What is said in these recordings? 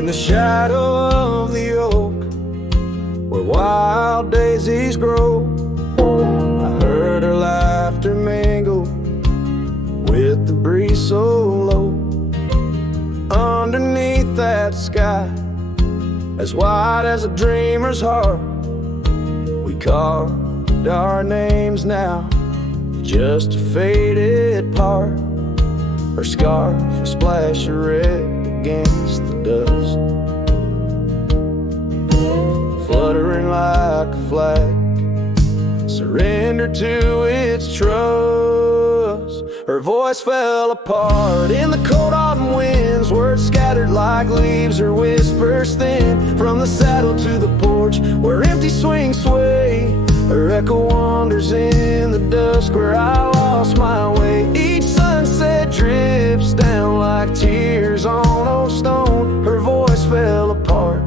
In the shadow of the oak, where wild daisies grow, I heard her laughter mingle with the breeze so low. Underneath that sky, as wide as a dreamer's heart, we carved our names now, just a faded part. Her scarf a splash of red against the dust, fluttering like a flag, surrender to its trust. Her voice fell apart in the cold autumn winds, words scattered like leaves, her whispers thin from the saddle to the porch where empty swings sway. Her echo wanders in the dusk where I lost my way. Each sunset drips down like tears on old stone. Her voice fell apart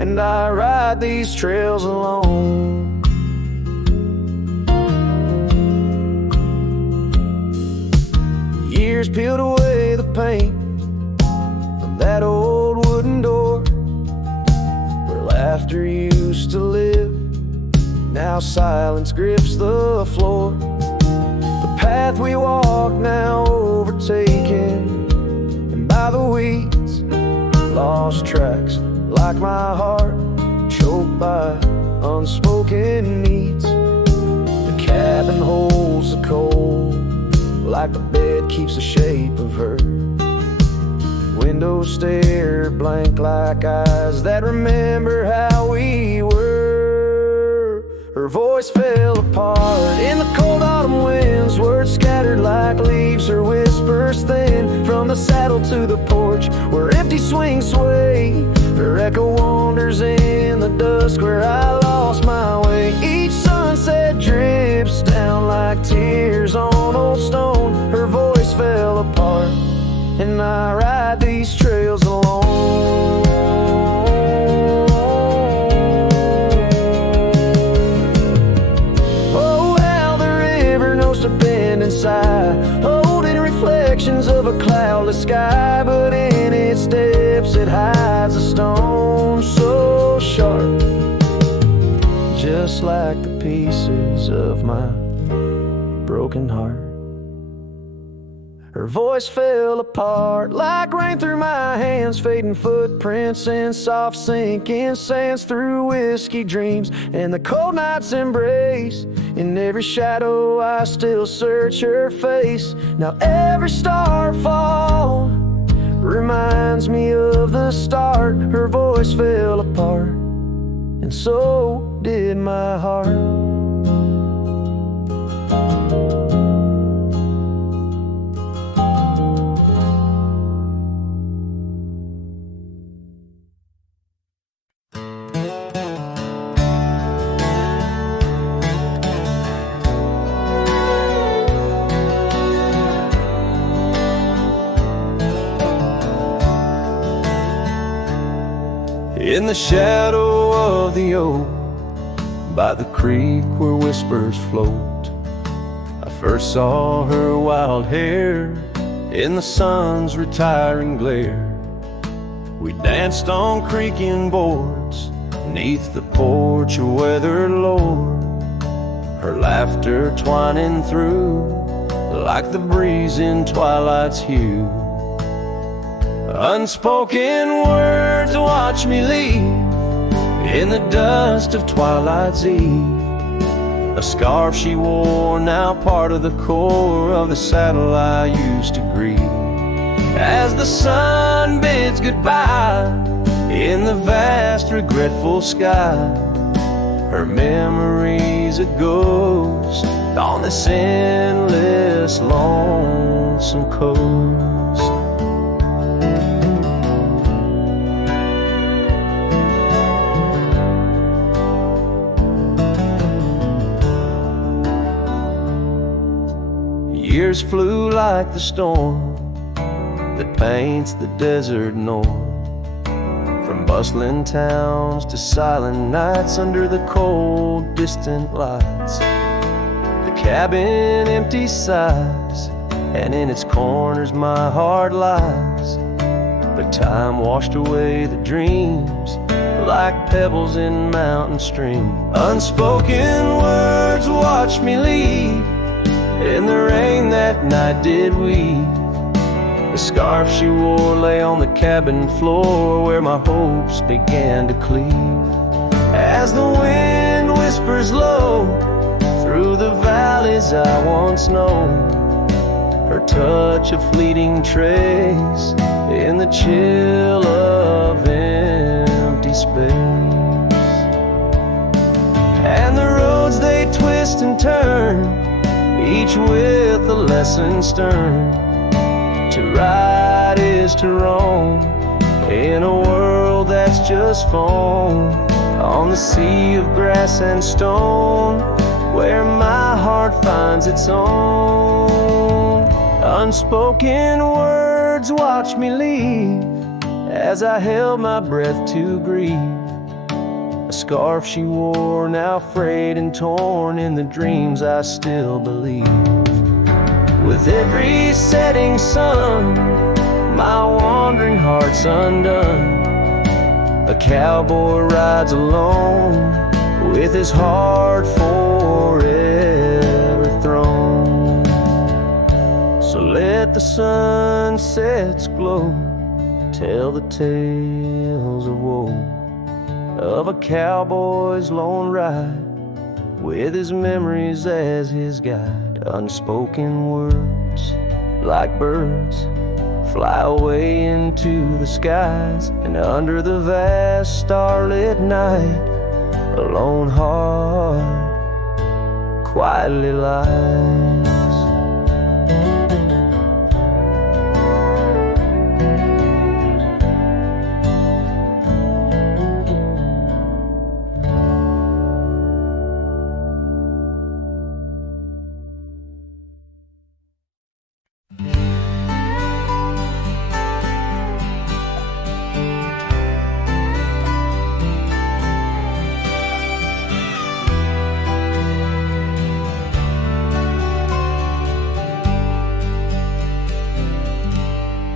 and I ride these trails alone. Years peeled away the paint from that old wooden door where laughter used to live. Now silence grips the floor. The path we walk now overtaken and by the weeds, lost tracks like my heart, choked by unspoken needs. The cabin holds the cold like the bed keeps the shape of her. Windows stare blank like eyes that remember how we were. Her voice fell apart in the cold autumn winds, words scattered like leaves, her whispers thin from the saddle to the porch where empty swings sway. Her echo wanders in the dusk where I lost my way. Each sunset drips down like tears on old stone. Her voice fell apart and I ride these trails alone. Oh, how the river knows to bend and sigh, holding reflections of a cloudless sky, but in its depths it hides a stone so sharp, just like the pieces of my broken heart. Her voice fell apart like rain through my hands, fading footprints in soft sinking sands through whiskey dreams and the cold night's embrace. In every shadow I still search her face. Now every starfall reminds me of the start. Her voice fell apart and so did my heart. In the shadow of the oak, by the creek where whispers float, I first saw her wild hair in the sun's retiring glare. We danced on creaking boards neath the porch of weathered lore, her laughter twining through like the breeze in twilight's hue. Unspoken words watch me leave in the dust of twilight's eve. A scarf she wore, now part of the core of the saddle I used to grieve. As the sun bids goodbye in the vast regretful sky, her memory's a ghost on this endless lonesome coast. Years flew like the storm that paints the desert north, from bustling towns to silent nights under the cold, distant lights. The cabin empty sighs, and in its corners my heart lies. but time washed away the dreams like pebbles in mountain stream. Unspoken words watched me leave. In the rain that night did weave. The scarf she wore lay on the cabin floor where my hopes began to cleave. As the wind whispers low through the valleys I once known, her touch a fleeting trace in the chill of empty space. And the roads they twist and turn, each with a lesson stern. To right is to wrong in a world that's just foam, on the sea of grass and stone where my heart finds its own. Unspoken words watch me leave as I held my breath to grieve. A scarf she wore now frayed and torn in the dreams I still believe. With every setting sun, my wandering heart's undone. A cowboy rides alone with his heart forever thrown. So let the sunsets glow, tell the tales of woe, of a cowboy's lone ride with his memories as his guide. Unspoken words, like birds, fly away into the skies, and under the vast starlit night, a lone heart quietly lies.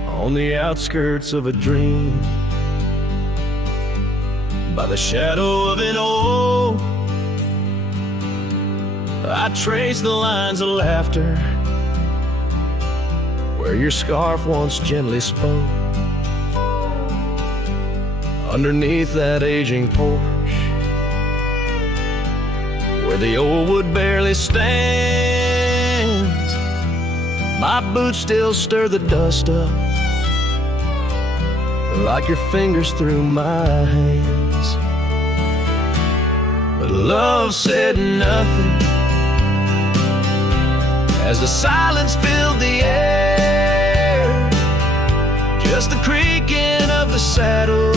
On the outskirts of a dream, by the shadow of an oak, I trace the lines of laughter where your scarf once gently spoke. Underneath that aging porch, where the old wood barely stands, my boots still stir the dust up like your fingers through my hands. But love said nothing as the silence filled the air, just the creaking of the saddle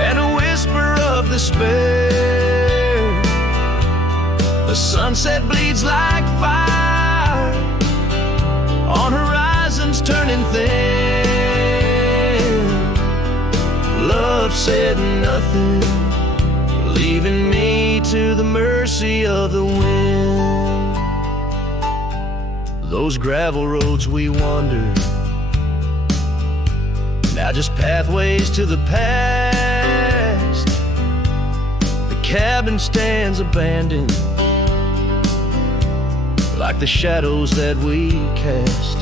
and a whisper of despair. The sunset bleeds like fire on horizons turning thin. Love said nothing, leaving me to the mercy of the wind. Those gravel roads we wandered, now just pathways to the past. The cabin stands abandoned, like the shadows that we cast.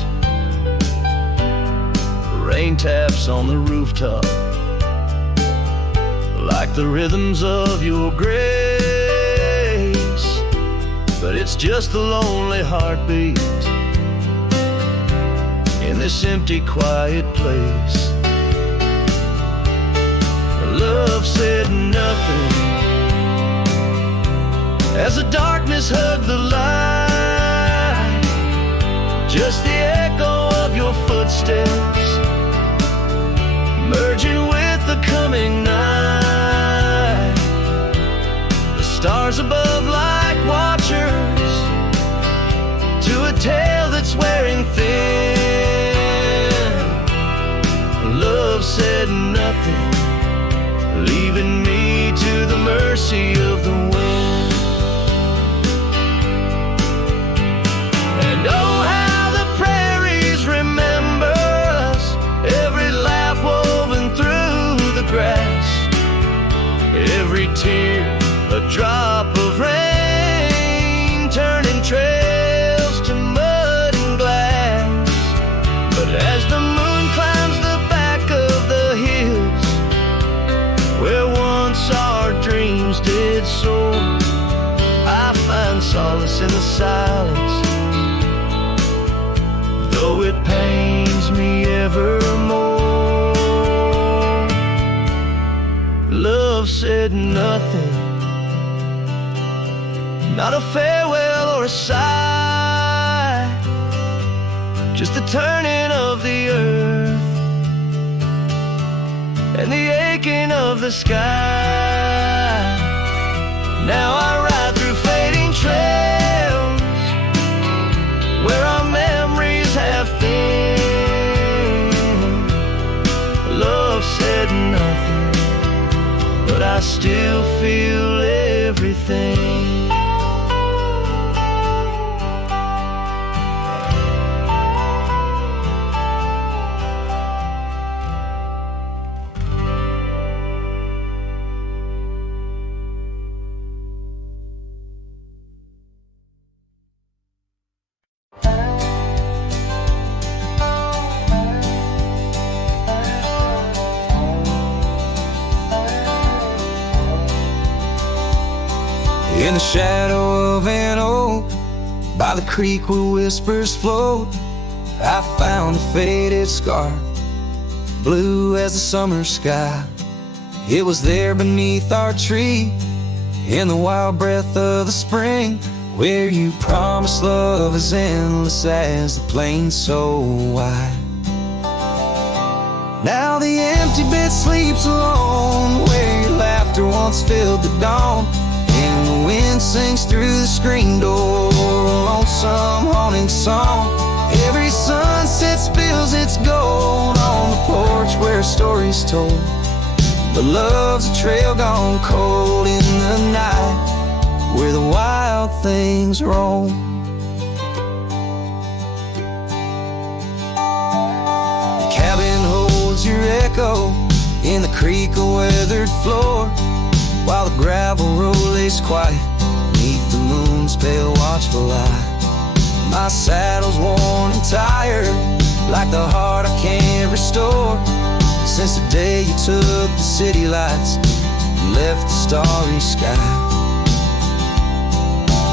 Rain taps on the rooftop, like the rhythms of your grace. But it's just a lonely heartbeat in this empty, quiet place. Love said nothing as the darkness hugged the light, just the echo of your footsteps merging with the coming night. The stars above like watchers to a tale that's wearing thin. Love said nothing, leaving me to the mercy of the wind. And oh, how the prairies remember us tear, a drop of rain, turning trails to mud and glass. But as the moon climbs the back of the hills, where once our dreams did soar, I find solace in the silence, though it pains me evermore. Love said nothing, not a farewell or a sigh, just the turning of the earth and the aching of the sky. Now I ride through fading trails where our memories have thinned. Love said nothing, but I still feel everything. In the shadow of an oak, by the creek where whispers float, I found a faded scarf, blue as the summer sky. It was there beneath our tree, in the wild breath of the spring, where you promised love as endless as the plain so wide. Now the empty bed sleeps alone, where your laughter once filled the dawn, and the wind sings through the screen door, a lonesome haunting song. Every sunset spills its gold on the porch where a story's told, but love's a trail gone cold in the night, where the wild things roam. The cabin holds your echo in the creek a weathered floor, while the gravel road lays quiet beneath the moon's pale watchful light. My saddle's worn and tired, like the heart I can't restore, since the day you took the city lights and left the starry sky.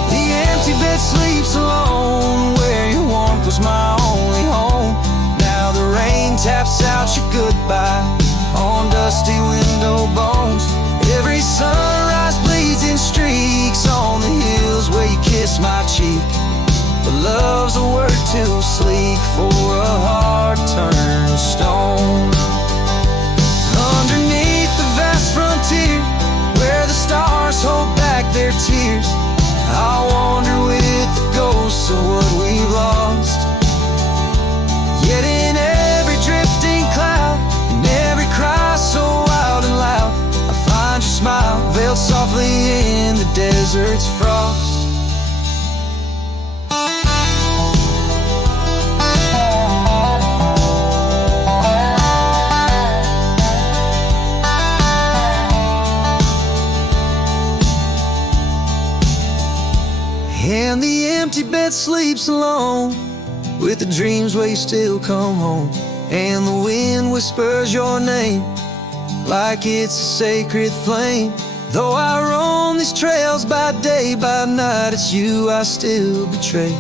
The empty bed sleeps alone, where your warmth was my only home. Now the rain taps out your goodbye on dusty window bones. Every sunrise bleeds in streaks on the hills where you kiss my cheek, but love's a word too sleek for a heart turned stone. Underneath the vast frontier, where the stars hold back their tears, I wander with the ghosts of what we've lost. Yet in every drifting cloud, in every cry so wild and loud, I find your smile veiled softly in the desert's frost. And the empty bed sleeps alone, with the dreams where you still come home, and the wind whispers your name like it's a sacred flame. Though I roam these trails by day, by night, it's you I still betray,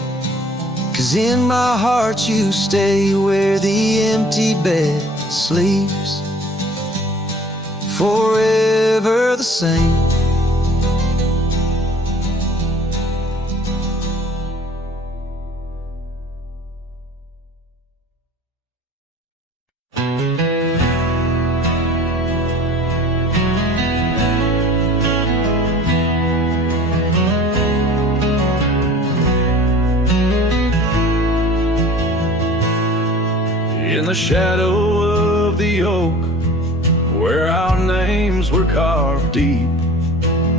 'cause in my heart you stay where the empty bed sleeps, forever the same. In the shadow of the oak, where our names were carved deep,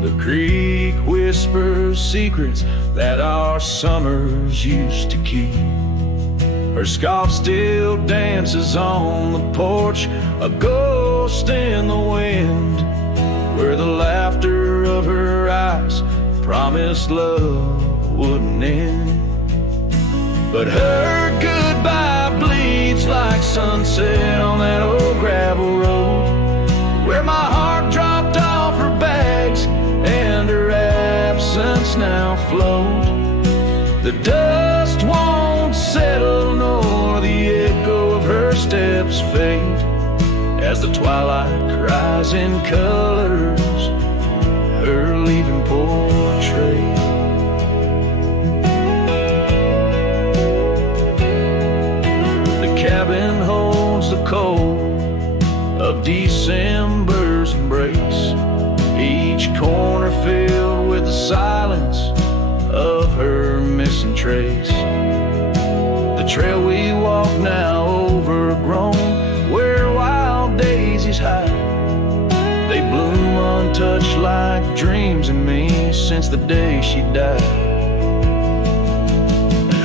the creek whispers secrets that our summers used to keep. Her scarf still dances on the porch, a ghost in the wind, where the laughter of her eyes promised love wouldn't end. But her goodbye bleeds like sunset on that old gravel road, where my heart dropped off her bags and her absence now flowed. The dust won't settle nor the echo of her steps fade, as the twilight cries in colors her leaving portrait. The cabin holds the cold of December's embrace, each corner filled with the silence of her missing trace. The trail we walk now overgrown, where wild daisies hide, they bloom untouched like dreams in me since the day she died.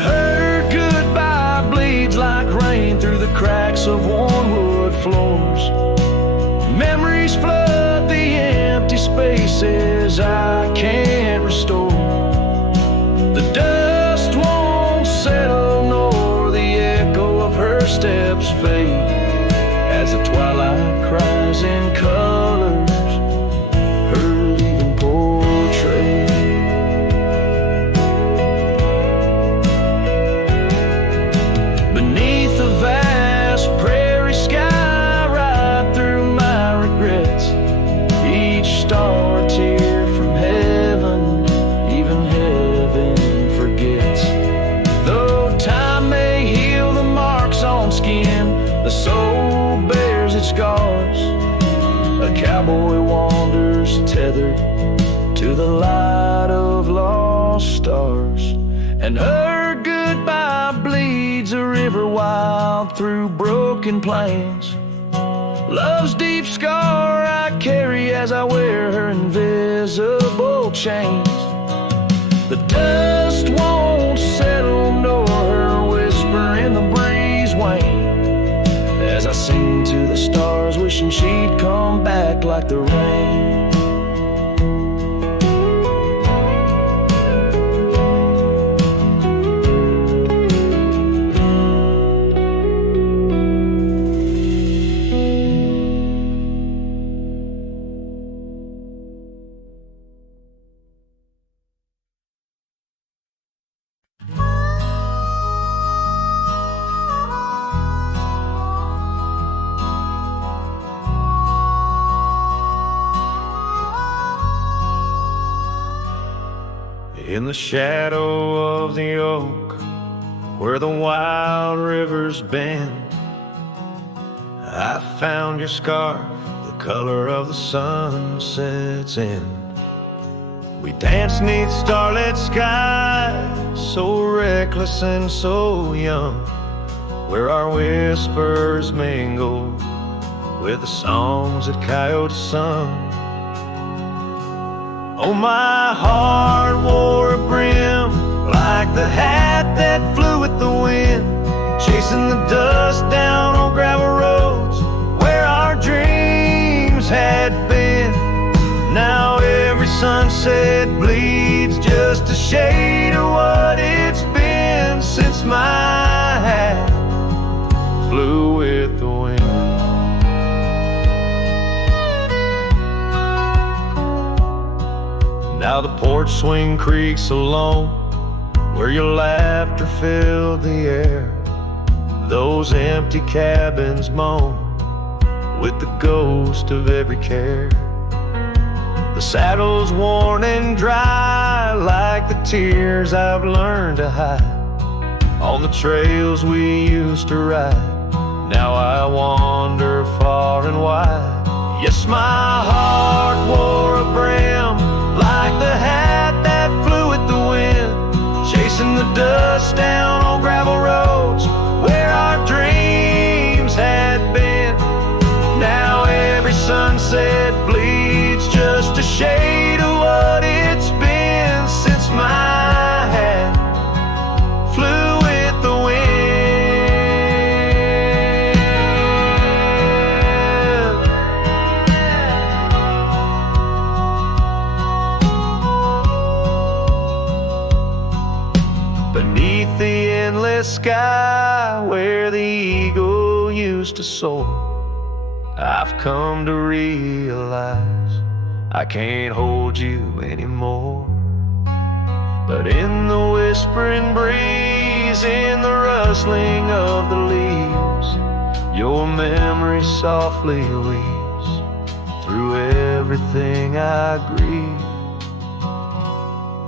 Her goodbye bleeds like rain through the cracks of worn wood floors. Memories flood the empty spaces I can't restore. The dust won't settle nor the echo of her steps fade, as the twilight cries in colors her leaving portrait. Beneath the vast prairie sky, right through my regrets, each star a tear from heaven, even heaven forgets. Though time may heal the marks on skin, the soul bears its scars. A cowboy wanders tethered to the light of lost stars, and her goodbye bleeds a river wild through broken plains. Love's deep scar I carry as I wear her invisible chains. The dust won't settle nor her whisper in the breeze wane, as I sing to the stars wishing she'd come back like the rain. In the shadow of the oak, where the wild rivers bend, I found your scarf, the color of the sunset's end. We danced 'neath starlit skies, so reckless and so young, where our whispers mingled with the songs that coyotes sung. Oh, my heart wore a brim like the hat that flew with the wind, chasing the dust down on gravel roads where our dreams had been. Now every sunset bleeds just a shade of what it's been since my hat flew with the wind. Now the porch swing creaks alone, where your laughter filled the air. Those empty cabins moan with the ghost of every care. The saddle's worn and dry like the tears I've learned to hide on the trails we used to ride. Now I wander far and wide. Yes, my heart wore a brim like the hat that flew with the wind, chasing the dust down on gravel roads where our dreams had been. Now every sunset bleeds just a shade of what it's been since my hat flew with the wind. beneath the endless sky where the eagle used to soar. I've come to realize I can't hold you anymore. But in the whispering breeze, in the rustling of the leaves, your memory softly weaves through everything I grieve.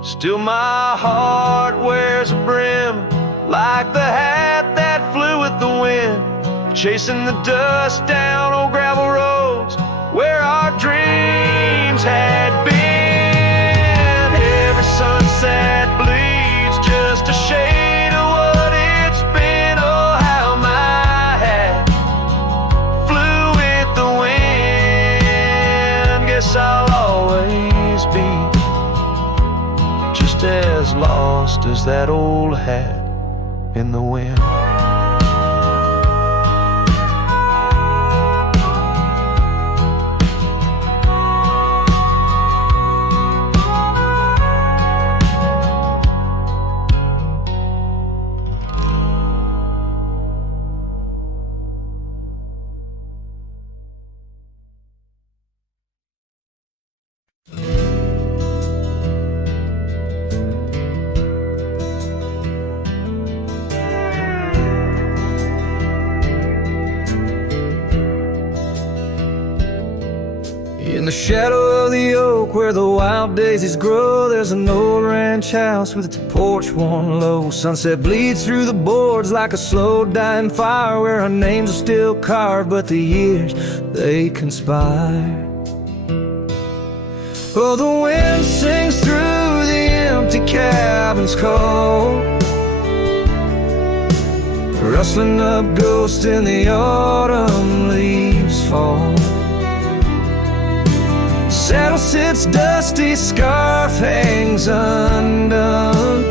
Still my heart wears a brim like the hat that flew with the wind, chasing the dust down old gravel roads where our dreams had been. Every sunset bleeds just a shade of what it's been. Oh, how my hat flew with the wind. Guess I'll always be just as lost as that old hat in the wind. In the shadow of the oak where the wild daisies grow, there's an old ranch house with its porch worn low. Sunset bleeds through the boards like a slow dying fire, where our names are still carved but the years, they conspire. Oh, the wind sings through the empty cabin's call, rustling up ghosts in the autumn leaves fall. Saddle sits dusty, scarf hangs undone,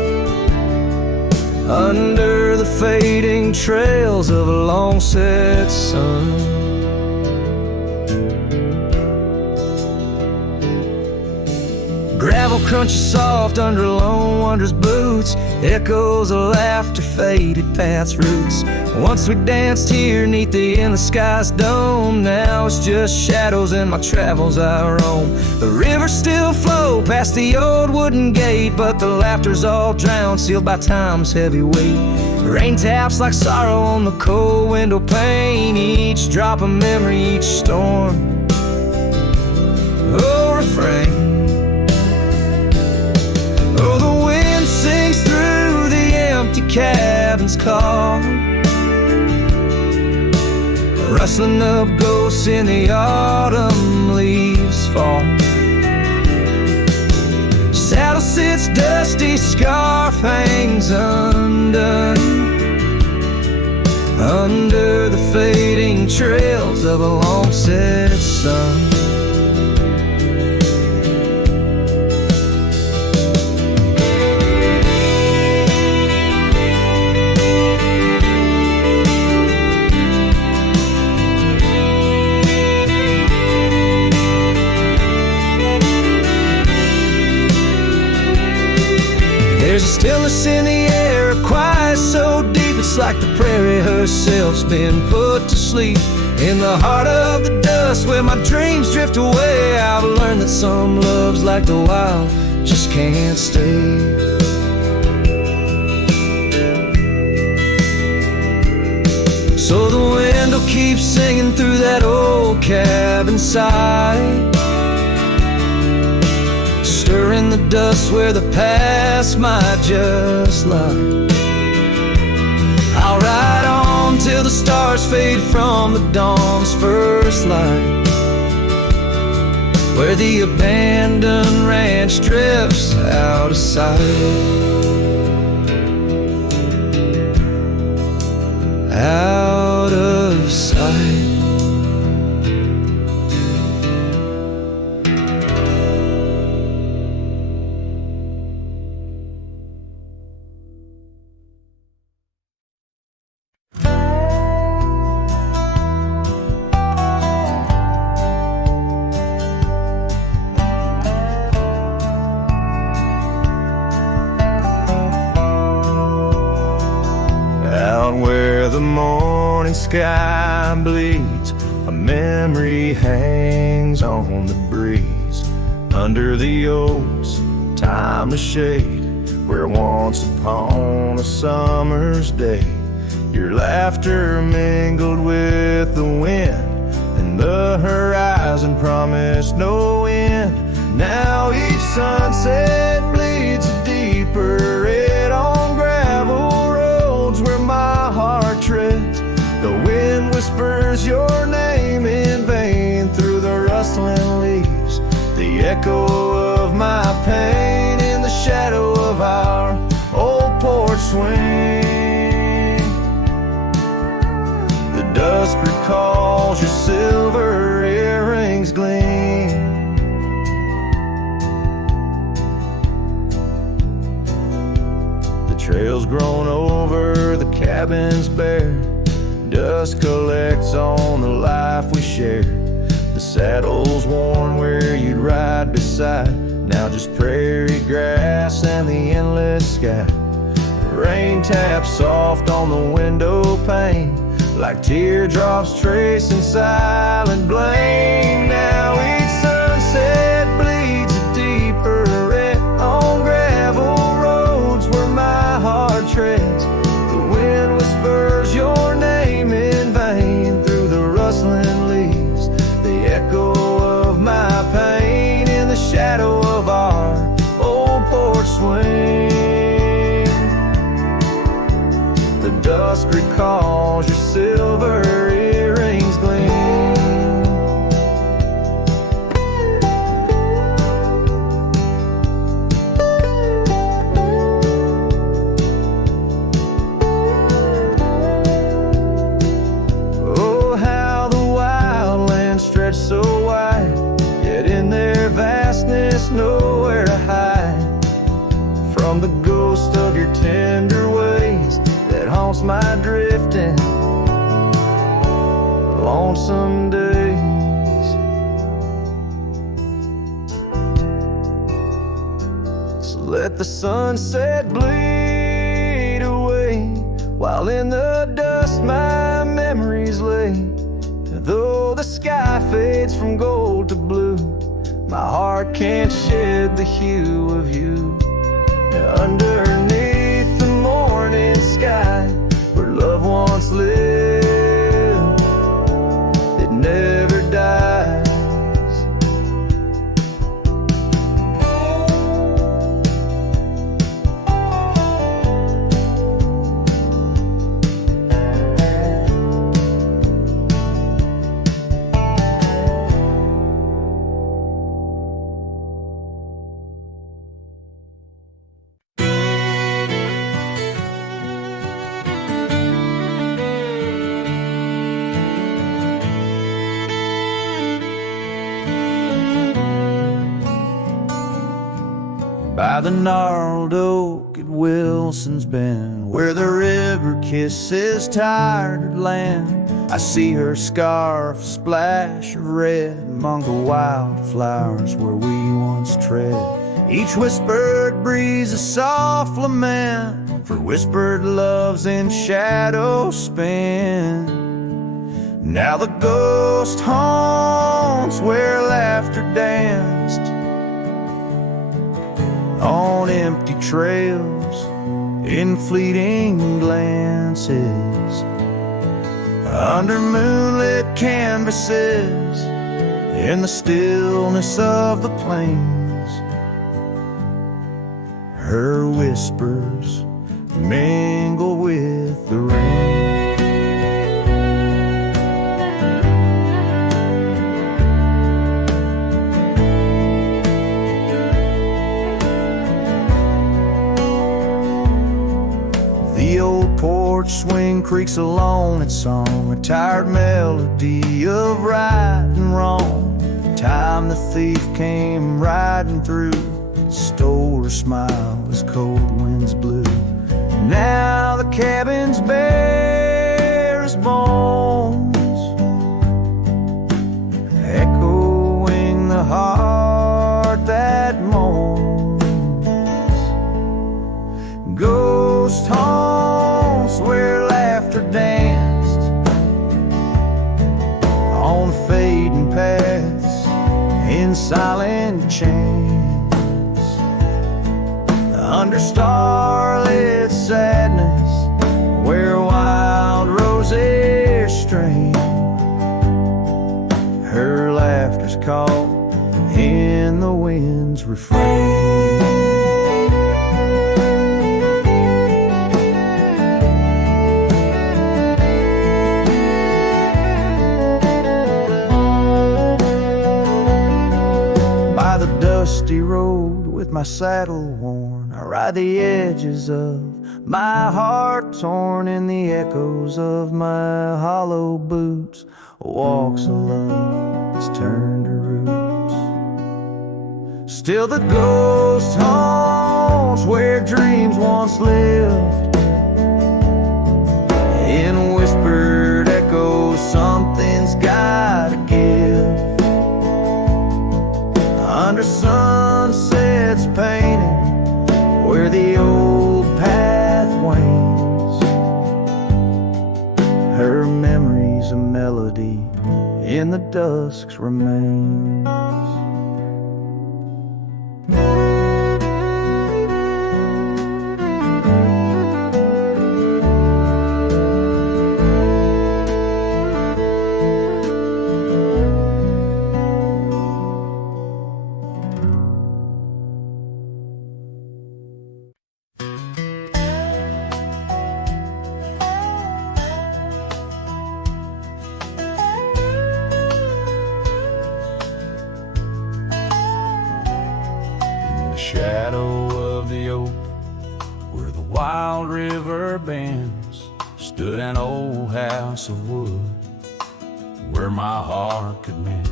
under the fading trails of a long set sun. Gravel crunches soft under lone wanderer's boots, echoes of laughter faded past roots. Once we danced here neath the endless sky's dome, now it's just shadows in my travels I roam. The rivers still flow past the old wooden gate, but the laughter's all drowned, sealed by time's heavy weight. Rain taps like sorrow on the cold window pane, each drop a memory, each storm a refrain. Oh, the wind sings through the empty cabin's call, rustling up ghosts in the autumn leaves fall. Saddle sits dusty, scarf hangs undone, under the fading trails of a long set sun. There's a stillness in the air, a quiet so deep it's like the prairie herself's been put to sleep. In the heart of the dust where my dreams drift away, I've learned that some loves like the wild just can't stay. So the wind will keep singing through that old cabin side, stirring the dust where the past might just lie. I'll ride on till the stars fade from the dawn's first light, where the abandoned ranch drifts out of sight. Out of sight. the morning sky bleeds, a memory hangs on the breeze. Under the oaks, timeless shade, where once upon a summer's day, your laughter mingled with the wind, and the horizon promised no end. Now each sunset bleeds a deeper red on gravel roads where my heart treads. The wind whispers your name in vain through the rustling leaves, the echo of my pain in the shadow of our old porch swing. The dusk recalls your silver earrings gleam. The trail's grown over, the cabin's bare. Dust collects on the life we share. The saddle's worn where you'd ride beside, now just prairie grass and the endless sky. Rain taps soft on the window pane, like teardrops tracing silent blame. Now each sunset bleeds a deeper red on gravel roads where my heart treads. The wind whispers your name in vain through the rustling leaves, the echo of my pain in the shadow of our old porch swing. The dusk recalls your silver earrings gleam. Oh, how the wildlands stretch so wide, yet in their vastness nowhere to hide from the ghost of your tender ways that haunts my drifting lonesome days. So let the sunset bleed away, while in the dust my memories lay. Though the sky fades from gold to blue, my heart can't shed the hue of you. Underneath the morning sky, where love once lived, it never dies. By the gnarled oak at Wilson's Bend, where the river kisses tired land, I see her scarf splash of red among the wildflowers where we once tread. Each whispered breeze a soft lament for whispered loves in shadow spent. Now the ghost haunts where laughter danced on empty trails in fleeting glances, under moonlit canvases, in the stillness of the plains. Her whispers mingle with the rain. The old porch swing creaks along its song, a tired melody of right and wrong. The time the thief came riding through, stole her smile as cold winds blew. Now the cabin's bare as bones, echoing the heart that moans. Ghost haunts where laughter dance refrain. By the dusty road with my saddle worn, I ride the edges of my heart torn in the echoes of my hollow boots. Walks of love that's turned to roots. Still the ghost haunts where dreams once lived. In whispered echoes, something's gotta give. Under sunsets painted where the old path wanes. Her memory's a melody in the dusk's remains. Shadow of the oak, where the wild river bends, stood an old house of wood, where my heart could mend.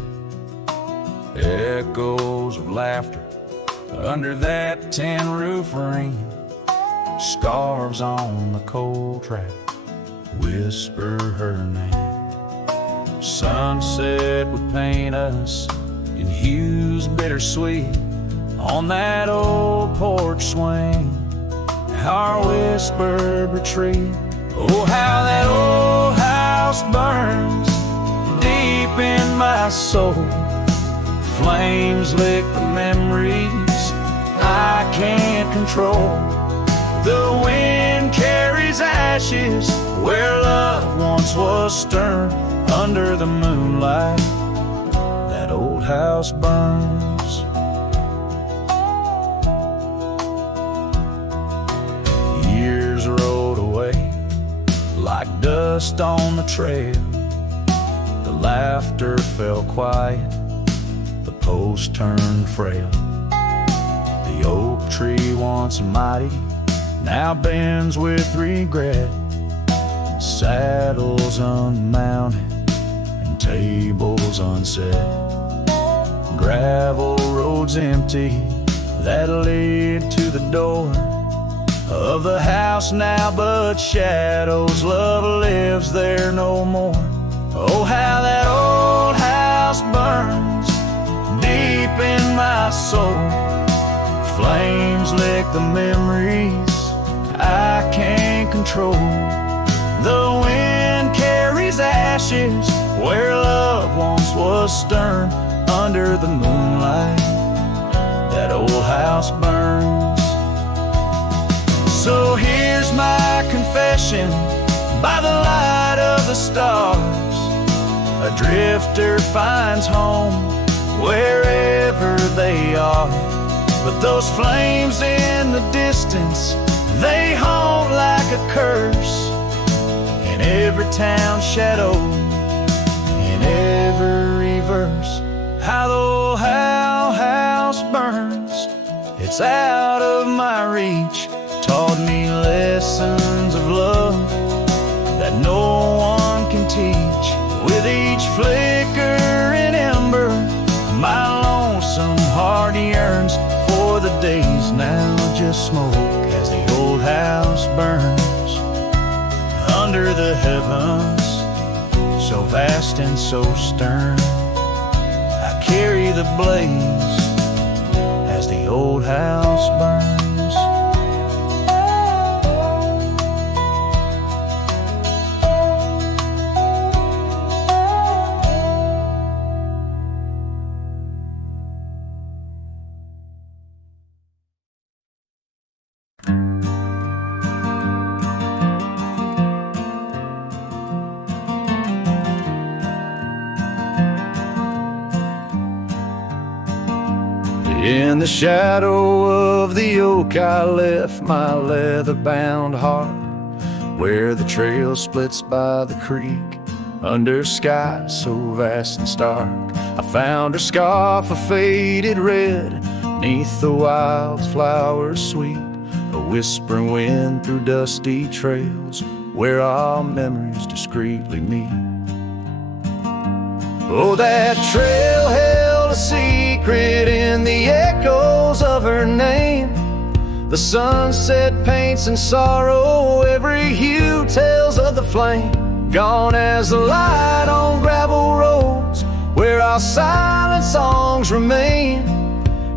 Echoes of laughter under that tin roof ring, scarves on the cold track whisper her name. Sunset would paint us in hues bittersweet on that old porch swing, our whispered retreat. Oh, how that old house burns deep in my soul. Flames lick the memories I can't control. The wind carries ashes where love once was stern. Under the moonlight, that old house burns. Like dust on the trail, the laughter fell quiet, the post turned frail. The oak tree once mighty now bends with regret. Saddles unmounted and tables unset. Gravel roads empty that lead to the door of the house now, but shadows, love lives there no more. Oh, how that old house burns deep in my soul. Flames lick the memories I can't control. The wind carries ashes where love once was stern. Under the moonlight, that old house burns. So here's my confession by the light of the stars. A drifter finds home wherever they are. But those flames in the distance, they haunt like a curse. In every town shadow, in every verse. How the old house burns, it's out of my reach. Taught me lessons of love that no one can teach. With each flicker and ember, my lonesome heart yearns for the days now just smoke as the old house burns. Under the heavens, so vast and so stern, I carry the blaze as the old house burns. In the shadow of the oak I left my leather-bound heart, where the trail splits by the creek, under skies so vast and stark. I found her scarf of faded red, neath the wildflowers sweet, a whispering wind through dusty trails, where our memories discreetly meet. Oh, that trail held a secret in the echoes of her name. The sunset paints in sorrow, every hue tells of the flame. Gone as the light on gravel roads, where our silent songs remain.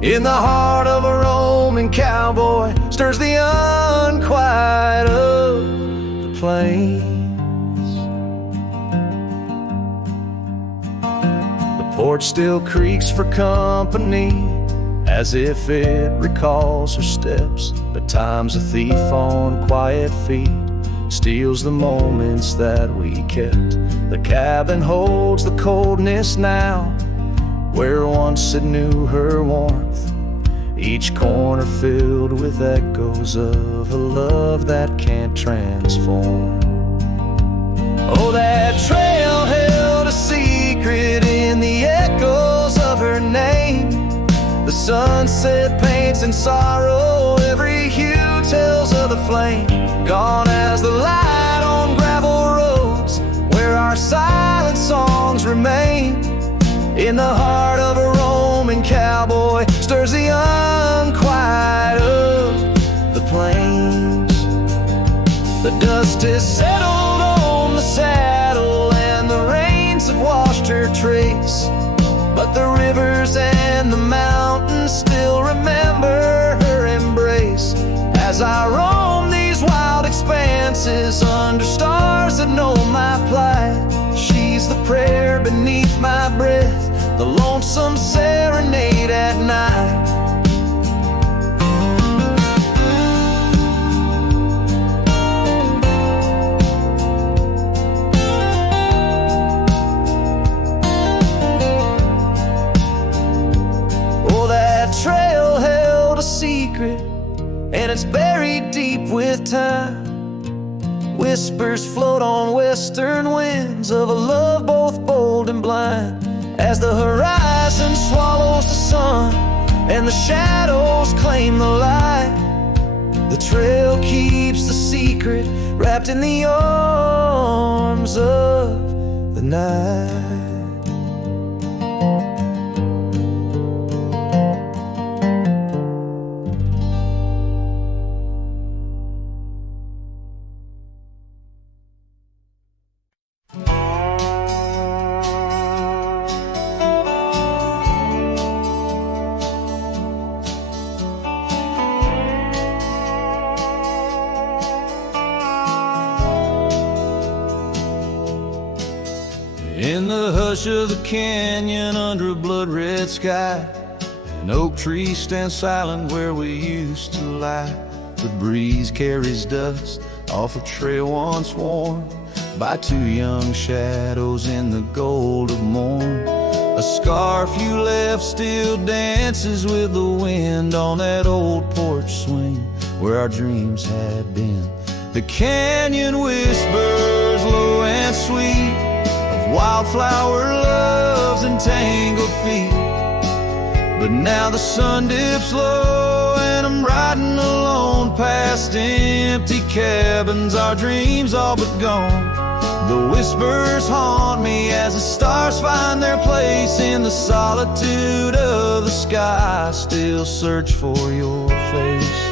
In the heart of a Roman cowboy stirs the unquiet of the plains. The porch still creaks for company, as if it recalls her steps. But time's a thief on quiet feet, steals the moments that we kept. The cabin holds the coldness now, where once it knew her warmth. Each corner filled with echoes of a love that can't transform. Oh, that trail held a secret in the echoes of her name. The sunset paints in sorrow, every hue tells of the flame. Gone as the light on gravel roads, where our silent songs remain. In the heart of a Roman cowboy stirs the unquiet of the plains. The dust has settled on the saddle, and the rains have washed her trace. But the rivers and the mountains still remember her embrace. As I roam these wild expanses under stars that know my plight, she's the prayer beneath my breath, the lonesome serenade at night. Oh, that trail held a secret, and it's buried deep with time. Whispers float on western winds of a love both bold and blind. As the horizon swallows the sun and the shadows claim the light, the trail keeps the secret wrapped in the arms of the night. In the hush of the canyon under a blood-red sky, an oak tree stands silent where we used to lie. The breeze carries dust off a trail once worn by two young shadows in the gold of morn. A scarf you left still dances with the wind on that old porch swing where our dreams had been. The canyon whispers low and sweet of wildflower loves and tangled feet. But now the sun dips low and I'm riding alone past empty cabins, our dreams all but gone. The whispers haunt me as the stars find their place in the solitude of the sky. I still search for your face.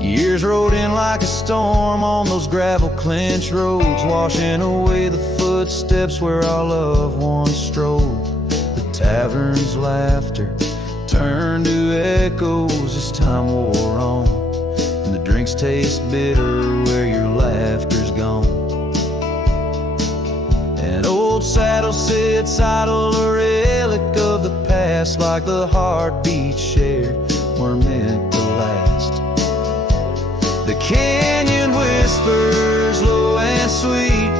Years rode in like a storm on those gravel clinch roads, washing away the footsteps where our loved ones strolled. The tavern's laughter turned to echoes as time wore on, and the drinks taste bitter where your laughter's gone. An old saddle sits idle, a relic of the past, like the heartbeat shared were meant to last. The canyon whispers low and sweet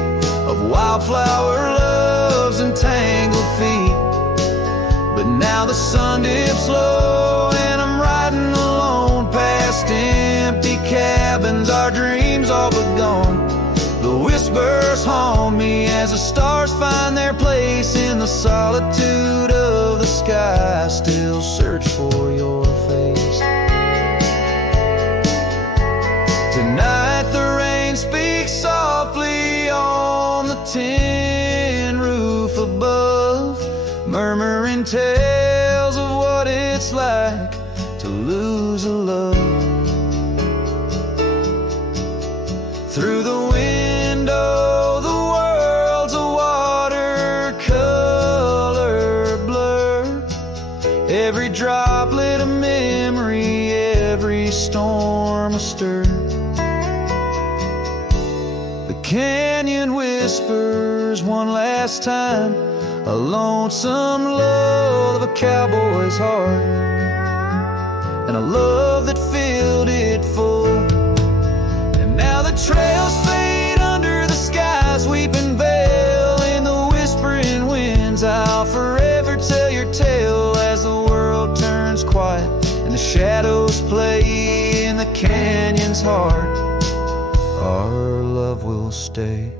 of wildflower loves and tangled feet. But now the sun dips low and I'm riding alone past empty cabins, our dreams all but gone. The whispers haunt me as the stars find their place in the solitude of the sky. I still search for your face. Tonight the rain speaks softly on the tin roof above, murmuring tales of what it's like to lose a love. Through the window, the world's a watercolor blur. Every droplet a memory, every storm a stir. The canyon whispers one last time, a lonesome lull of a cowboy's heart, and a love that filled it full. And now the trails fade under the sky's weeping veil. In the whispering winds, I'll forever tell your tale as the world turns quiet and the shadows play in the canyon's heart. Our love will stay.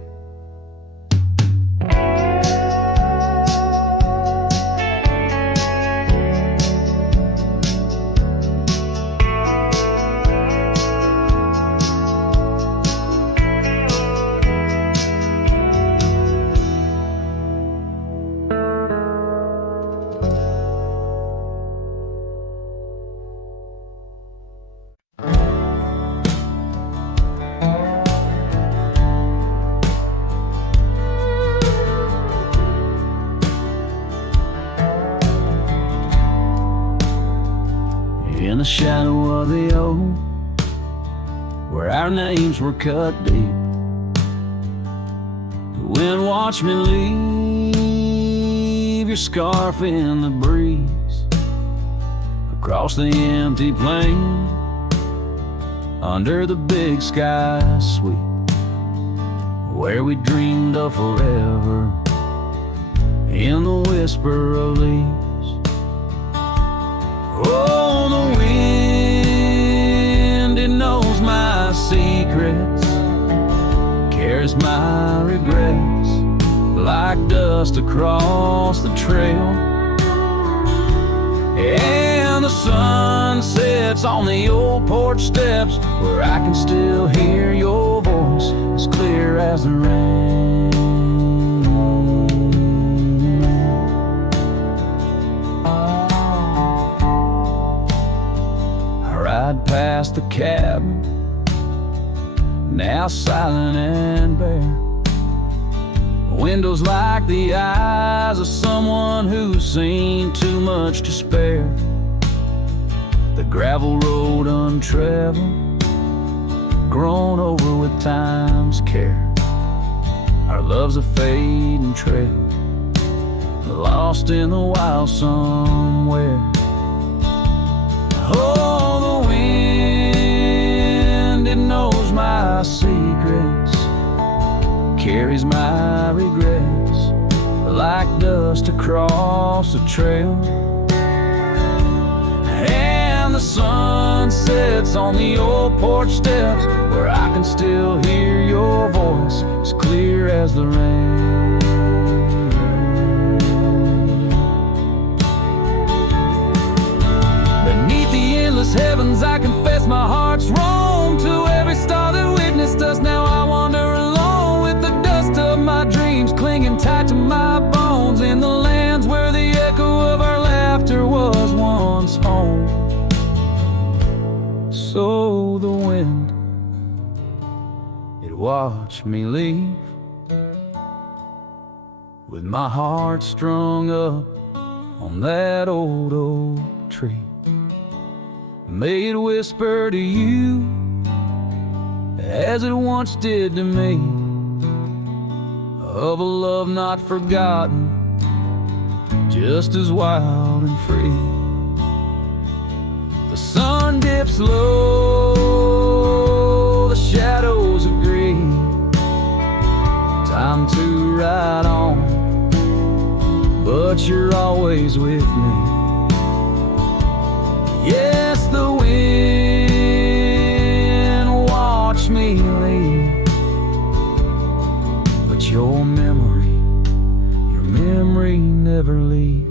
In the shadow of the oak, where our names were cut deep, the wind watched me leave your scarf in the breeze, across the empty plain, under the big sky sweep, where we dreamed of forever, in the whisper of leaves. Oh, the wind, it knows my secrets, carries my regrets like dust across the trail. And the sun sets on the old porch steps, where I can still hear your voice as clear as the rain. Ride past the cabin, now silent and bare. Windows like the eyes of someone who's seen too much to spare. The gravel road untraveled, grown over with time's care. Our love's a fading trail, lost in the wild somewhere. Oh, the wind, it knows my secrets, carries my regrets like dust across the trail. And the sun sets on the old porch steps, where I can still hear your voice as clear as the rain. Heavens, I confess my heart's wrong to every star that witnessed us. Now I wander alone with the dust of my dreams clinging tight to my bones, in the lands where the echo of our laughter was once home. So the wind, it watched me leave, with my heart strung up on that old oak tree. May it whisper to you as it once did to me, of a love not forgotten, just as wild and free. The sun dips low, the shadows agree, time to but you're always with me. Yes, the wind watched me leave, but your memory never leaves.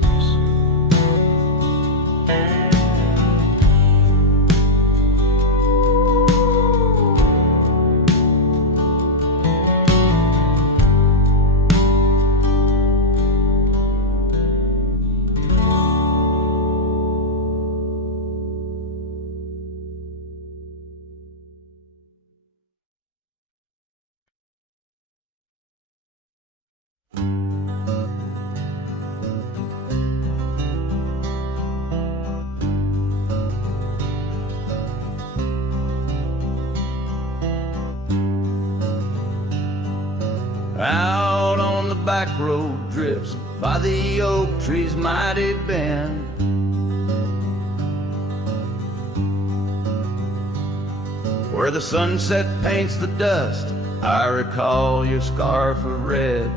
Out on the back road drifts by the oak tree's mighty bend, where the sunset paints the dust, I recall your scarf of red.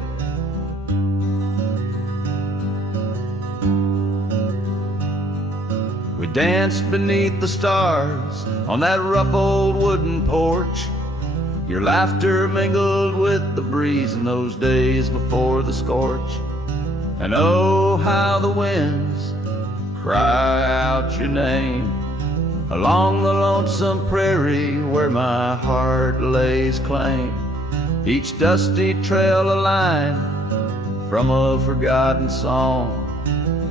We danced beneath the stars on that rough old wooden porch. Your laughter mingled with the breeze in those days before the scorch. And oh, how the winds cry out your name along the lonesome prairie where my heart lays claim. Each dusty trail a line from a forgotten song,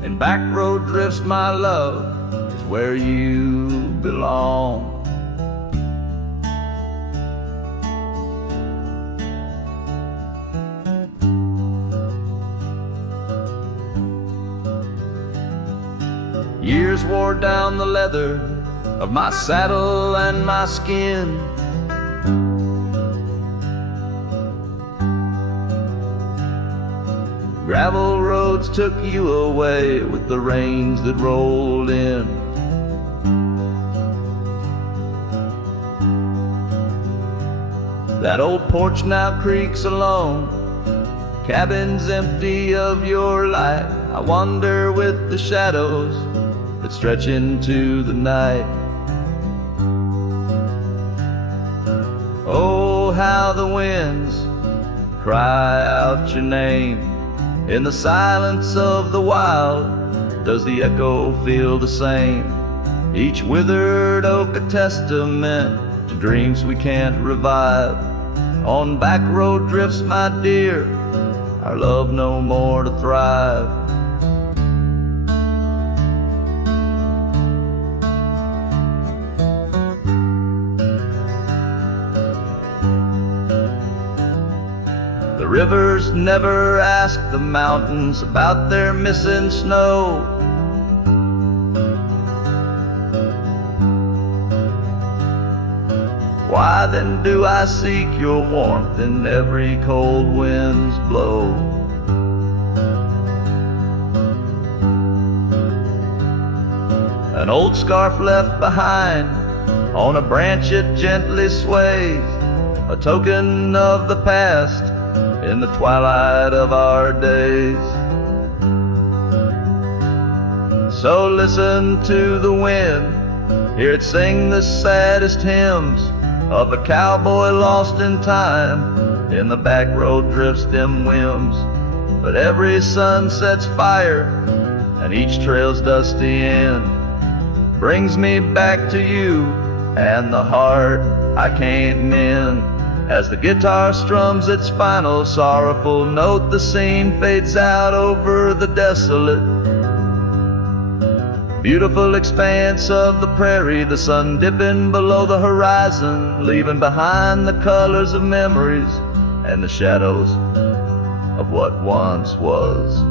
and back road drifts, my love, is where you belong. Years wore down the leather of my saddle and my skin. Gravel roads took you away with the rains that rolled in. That old porch now creaks alone, cabin's empty of your light. I wander with the shadows that stretch into the night. Oh, how the winds cry out your name. In the silence of the wild, does the echo feel the same? Each withered oak a testament to dreams we can't revive. On back road drifts, my dear, our love no more to thrive. The rivers never ask the mountains about their missing snow. Why then do I seek your warmth in every cold wind's blow? An old scarf left behind on a branch it gently sways, a token of the past in the twilight of our days. So listen to the wind, hear it sing the saddest hymns of a cowboy lost in time in the back road drifts dim whims. But every sunset's fire and each trail's dusty end brings me back to you and the heart I can't mend. As the guitar strums its final sorrowful note, the scene fades out over the desolate, beautiful expanse of the prairie, the sun dipping below the horizon, leaving behind the colors of memories and the shadows of what once was.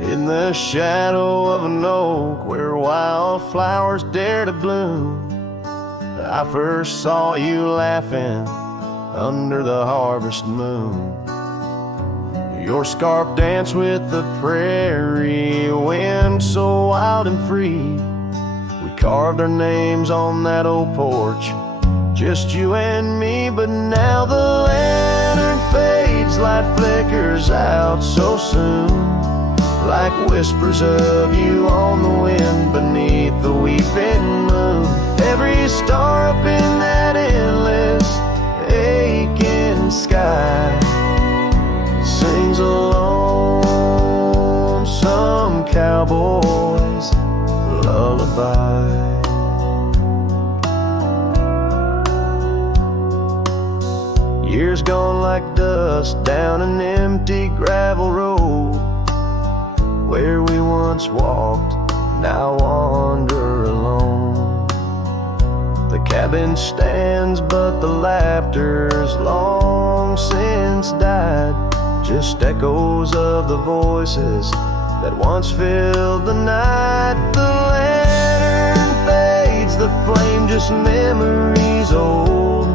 In the shadow of an oak where wildflowers dare to bloom, I first saw you laughing under the harvest moon. Your scarf danced with the prairie wind so wild and free. We carved our names on that old porch, just you and me. But now the lantern fades, light flickers out so soon, like whispers of you on the wind beneath the weeping moon. Every star up in that endless aching sky sings a lonesome cowboy's lullaby. Years gone like dust down an empty gravel road where we once walked, now wander alone. The cabin stands, but the laughter's long since died, just echoes of the voices that once filled the night. The lantern fades, the flame just memories old,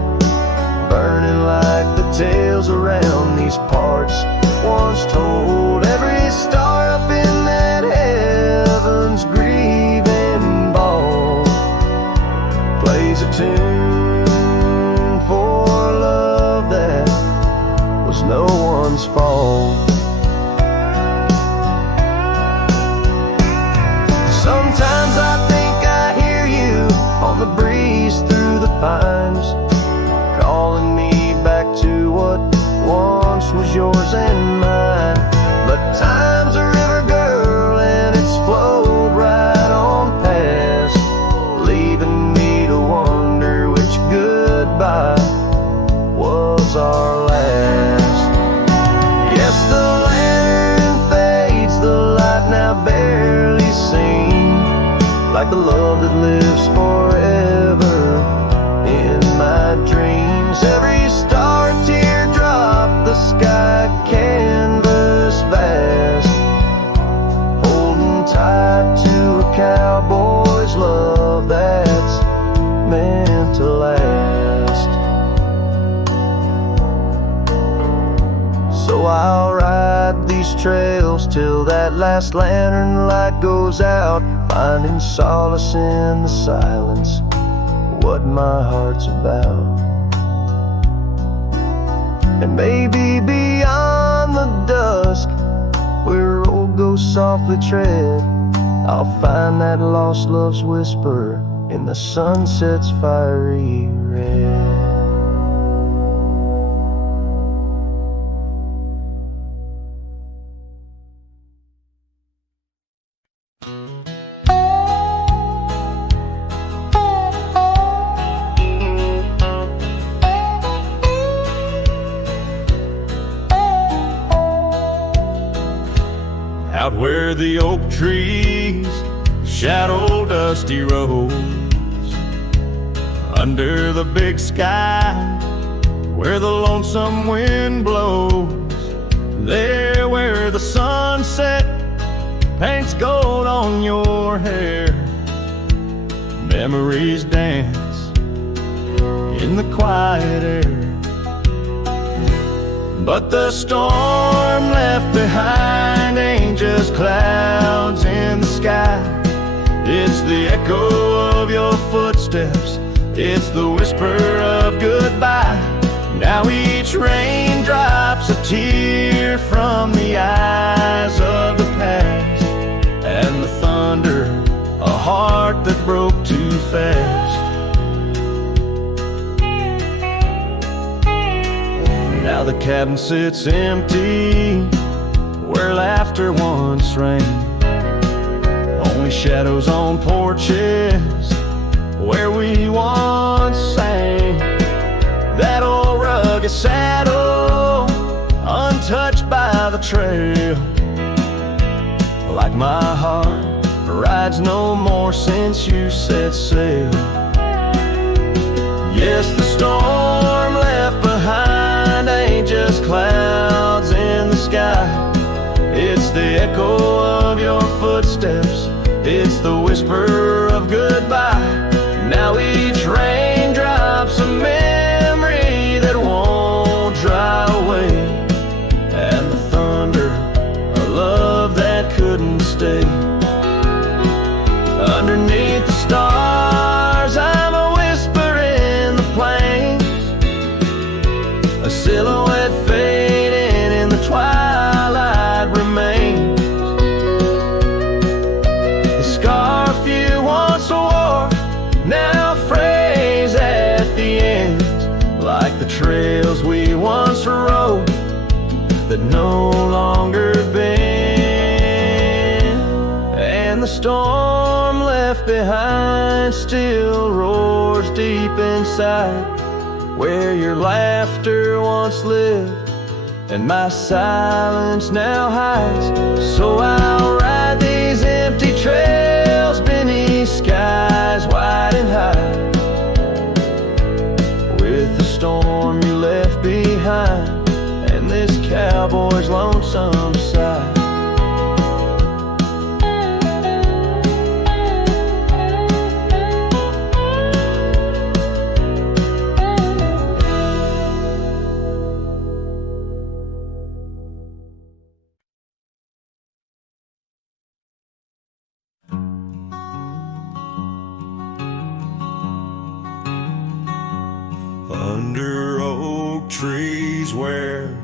burning like the tales around these parts once told. Every star up in that heaven's grieving ball plays a tune for love that was no one's fault. Sometimes I think I hear you on the breeze through the pines, calling me back to what once was yours and mine. But time's a river, girl, and it's flowed right on past, leaving me to wonder which goodbye was our last. Yes, the lantern fades, the light now barely seen, like the love that lives forever in my dreams. Every star teardrop, the sky canvas vast, holding tight to a cowboy's love that's meant to last. So I'll ride these trails till that last lantern light goes out, finding solace in the silence, what my heart's about. And maybe beyond the dusk, where road goes softly tread, I'll find that lost love's whisper in the sunset's fiery red. Out where the oak trees shadow dusty roads, under the big sky where the lonesome wind blows, there where the sunset paints gold on your hair, memories dance in the quiet air. But the storm left behind ain't just clouds in the sky. It's the echo of your footsteps, it's the whisper of goodbye. Now each raindrop's a tear from the eyes of the past, and the thunder, a heart that broke too fast. Now the cabin sits empty where laughter once rang, only shadows on porches where we once sang. That old rugged saddle untouched by the trail, like my heart rides no more since you set sail. Yes, the storm left behind ain't just clouds in the sky, it's the echo of of your footsteps, it's the whisper of goodbye. Now each raindrop's a memory that won't dry away, and the thunder, a love that couldn't stay. Underneath the stars, I'm a whisper in the plains, a silhouette fading in the twilight remains. The scarf you once wore now frays at the ends, like the trails we once rode that no longer bend. And the storm left behind still roars deep inside, where your laughter once lived and my silence now hides. So I'll ride these empty trails beneath skies wide and high, with the storm you left behind and this cowboy's lonesome side. Under oak trees where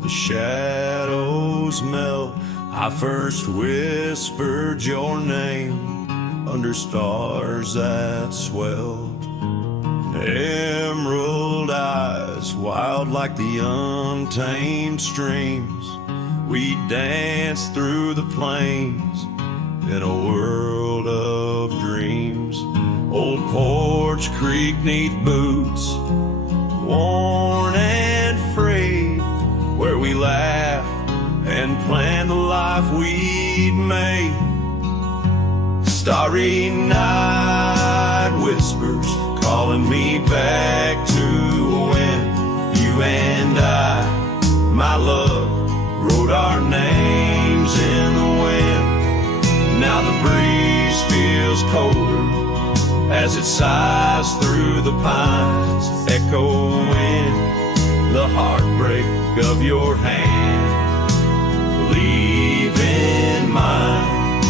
the shadows melt, I first whispered your name under stars that swelled. Emerald eyes, wild like the untamed streams, we danced through the plains in a world of dreams. Old Porch Creek neath boots, worn and frayed, where we laughed and planned the life we'd made. Starry night whispers calling me back to when you and I, my love, wrote our names in the wind. Now the breeze feels colder as it sighs through the pines, echoing the heartbreak of your hand, leaving mine.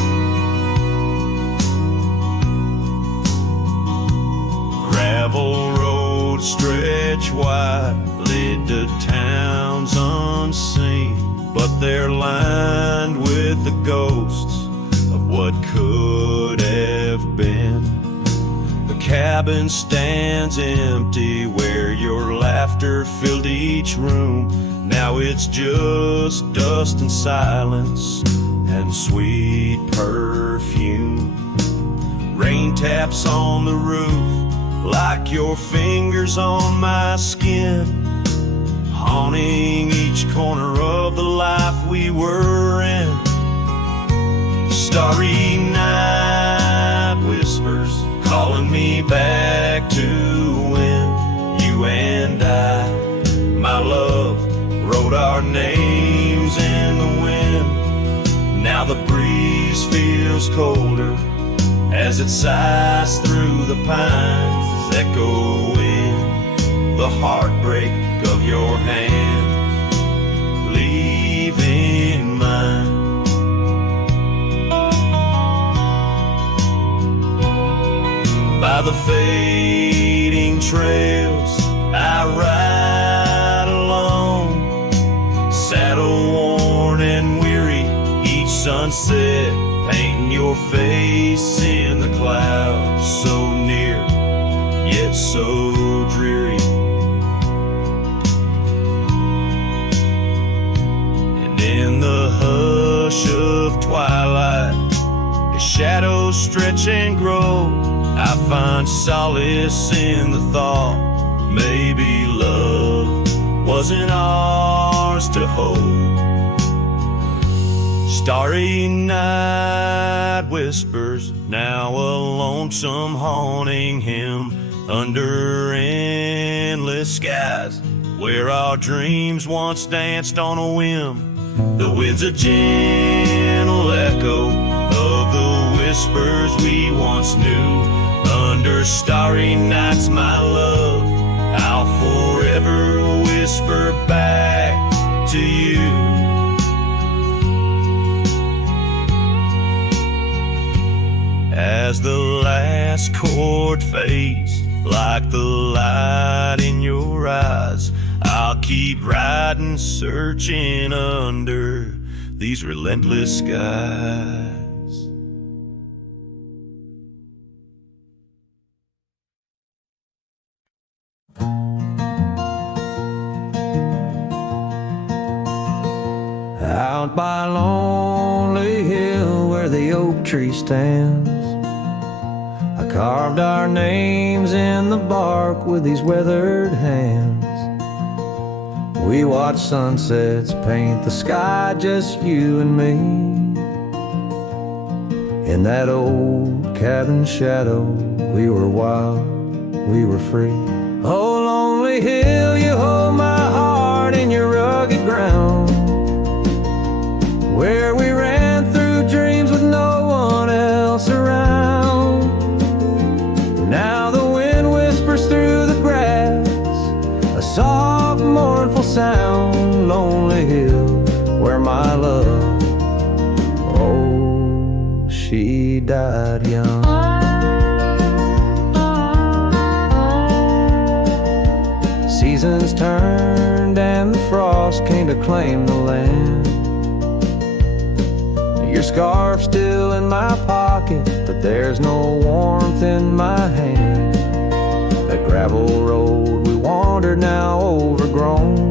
Gravel roads stretch wide, lead to towns unseen, but they're lined with the ghosts of what could have been. Cabin stands empty where your laughter filled each room. Now it's just dust and silence and sweet perfume. Rain taps on the roof like your fingers on my skin, haunting each corner of the life we were in. Starry night whispers calling me back to when you and I, my love, wrote our names in the wind. Now the breeze feels colder as it sighs through the pines, echoing the heartbreak of your hand, leaving mine. By the fading trails I ride alone, saddle worn and weary, each sunset painting your face in the clouds, so near yet so dreary. And in the hush of twilight, as shadows stretch and grow, I find solace in the thought maybe love wasn't ours to hold. Starry night whispers, now a lonesome haunting him under endless skies, where our dreams once danced on a whim. The wind's a gentle echo of the whispers we once knew. Under starry nights, my love, I'll forever whisper back to you. As the last chord fades, like the light in your eyes, I'll keep riding, searching under these relentless skies. Out by lonely hill where the oak tree stands, I carved our names in the bark with these weathered hands. We watch sunsets paint the sky, just you and me. In that old cabin shadow, we were wild, we were free. Oh, lonely hill, you hold my heart in your rugged ground, where we ran through dreams with no one else around. Now the wind whispers through the grass, a soft, mournful sound. Lonely hill, where my love, oh, she died young. Seasons turned and the frost came to claim the land. Your scarf's still in my pocket, but there's no warmth in my hand. That gravel road we wandered, now overgrown,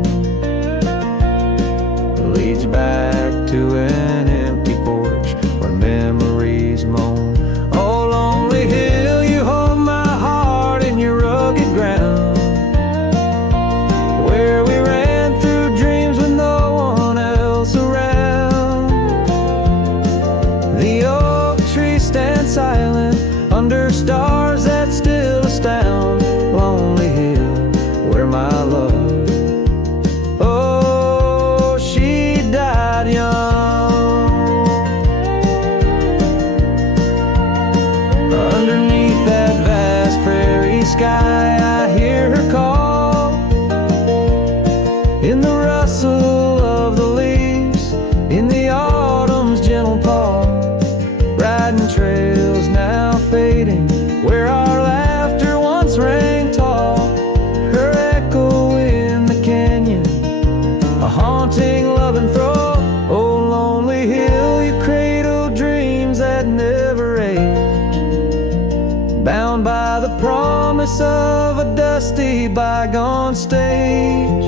leads back to an empty porch where memories moan. Oh, lonely hill, you hold my heart in your rugged ground, where we ran through dreams with no one else around. The oak tree stands silent under stars that still astound. Lonely hill, where my love, oh, she died young. Underneath that vast prairie sky, I hear her call, in the rustle of the leaves, in the autumn's gentle paw. Riding trails now fading, where our laughter once rang tall. Her echo in the canyon, a haunting love and throe. Oh, lonely hill, you cradle dreams that never age, bound by the promise of a dusty bygone stage.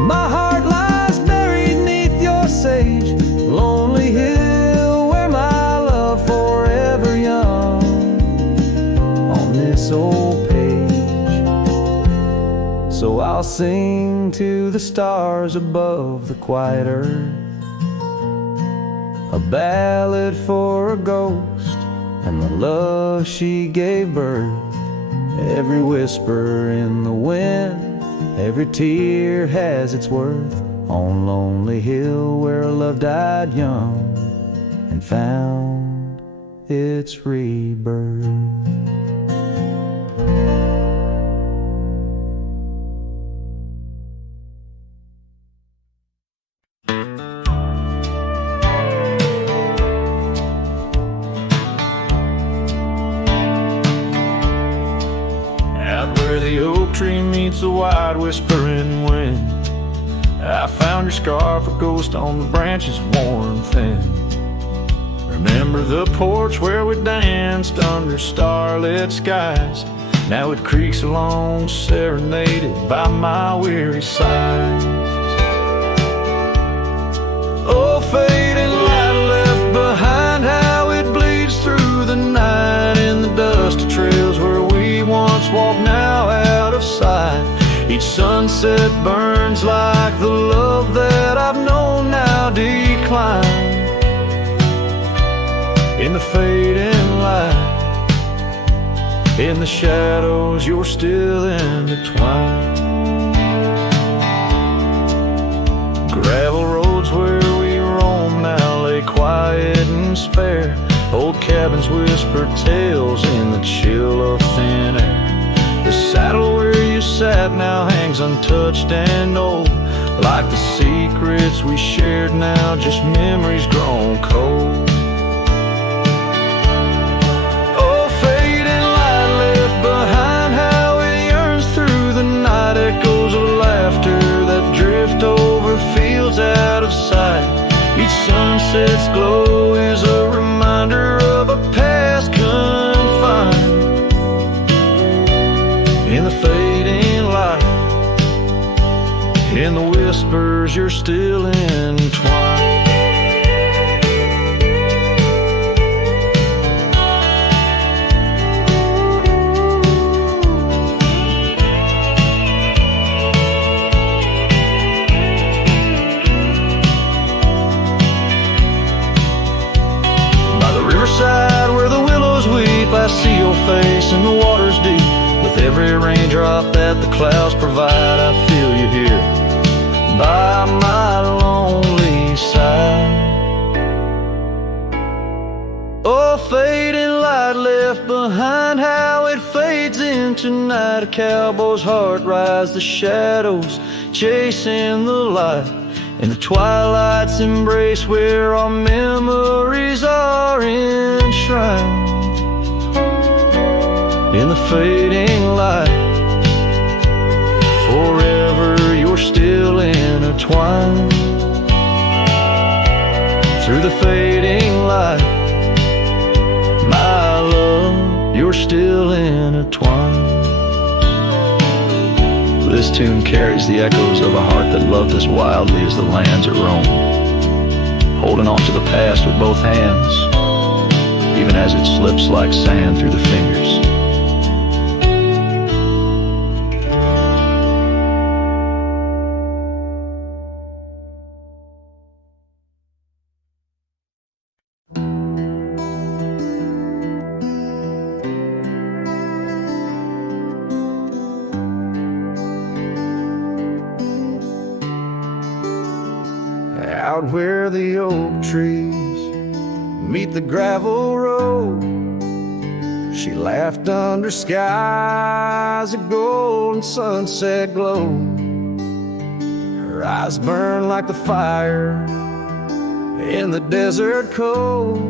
My heart lies buried neath your sage. Lonely hill, where my love forever young, on this old page. So I'll sing to the stars above the quiet earth, a ballad for a ghost and the love she gave birth. Every whisper in the wind, every tear has its worth. On lonely hill, where love died young and found its rebirth. Out where the oak tree meets the wide whispering wind, I found your scarf, a ghost on the branches worn thin. Remember the porch where we danced under starlit skies? Now it creaks along, serenaded by my weary sighs. Oh, fading light left behind, how it bleeds through the night in the dusty trails where we once walked, now out of sight. Each sunset burns like the love that I've known now decline. In the fading light, in the shadows, you're still intertwined. Gravel roads where we roam now lay quiet and cabins whisper tales in the chill of thin air. The saddle where you sat now hangs untouched and old, like the secrets we shared now, just memories grown cold. Oh, fading light left behind, how it yearns through the night. Echoes of laughter that drift over fields out of sight. Each sunset's glow is a reminder of a past confined in the fading light. In the whispers, you're still entwined. By the riverside where the willows weep, I see your face in the water's deep. With every raindrop that the clouds provide, I feel you here by my lonely side. Oh, fading light left behind, how it fades into night. A cowboy's heart rides the shadows, chasing the light. In the twilight's embrace where our memories are enshrined. In the fading light, forever you're still intertwined. Through the fading light, my love, you're still intertwined. This tune carries the echoes of a heart that loved as wildly as the lands it roamed, holding on to the past with both hands, even as it slips like sand through the fingers. Out where the oak trees meet the gravel road, she laughed under skies of gold and sunset glow. Her eyes burned like the fire in the desert cold.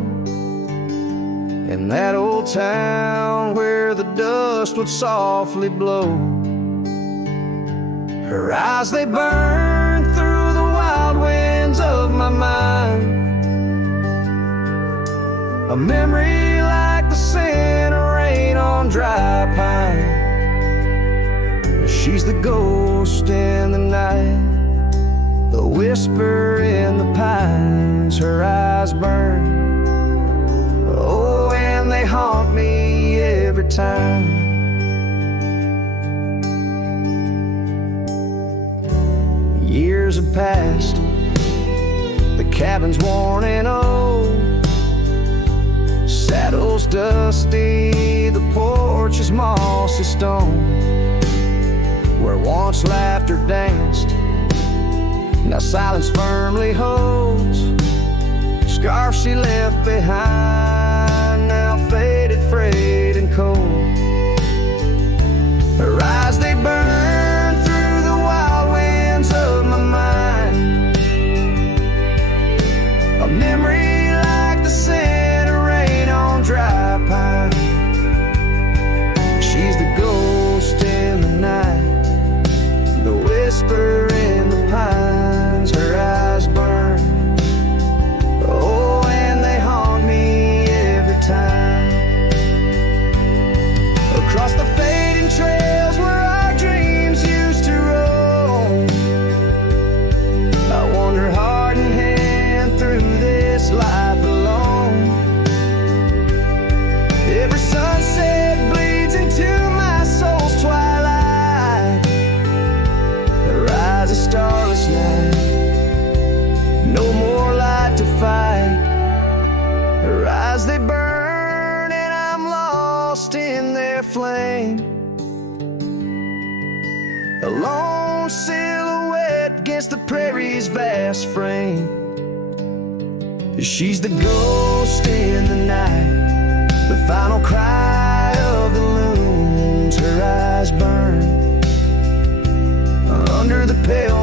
In that old town where the dust would softly blow, her eyes, they burned through the wild winds of my mind. A memory like the scent of rain on dry pine. She's the ghost in the night, the whisper in the pines. Her eyes burn, oh, and they haunt me every time. Years have passed, the cabin's worn and old, saddle's dusty, the porch is mossy stone. Where once laughter danced, now silence firmly holds. Scarf she left behind, now faded, frayed and cold. Her eyes, they burn through the wild winds of my mind. A memory like the scent of rain on dry pine. She's the ghost in the night, the whisper in the pines. Her eyes burn, oh, and they haunt me every time. Across the fading trails where our dreams used to roam, I wander heart in hand through this life alone. Every sunset bleeds into my soul's twilight. There rises a starless night, no more light to fight. Her eyes, they burn and I'm lost in their flame. A lone silhouette against the prairie's vast frame. She's the ghost in the night, final cry of the loons, her eyes burn under the pale